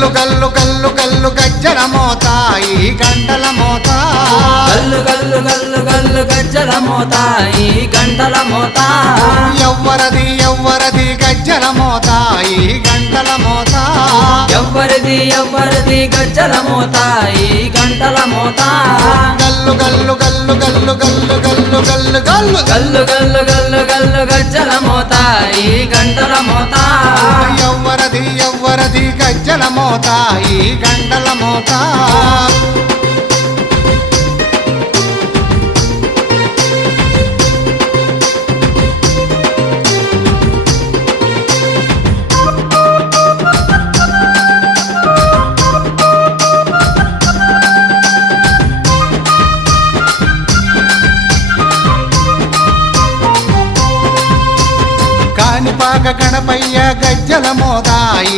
గల్లు గల్లు గల్లు గల్లు గజ్జల మోత ఈ గంటల మోత గల్లు గల్లు గల్లు గల్లు గజ్జల మోత ఈ గంటల మోత ఎవ్వరది ఎవ్వరది గజ్జల మోత ఈ గంటల మోత ఎవ్వరిది ఎవ్వరిది గజ్జల మోత ఈ గంటల మోత గల్లు గల్లు గల్లు గల్లు గల్లు గల్లు గల్లు గల్లు గల్లు గల్లు గల్లు గల్లు గజ్జల మోత ఈ గంటల మోత ఎవ్వరది ఎవ్వరది గజ్జల మోత ఈ గంటల మోత కాణిపాక గణపయ్య గజ్జల మోత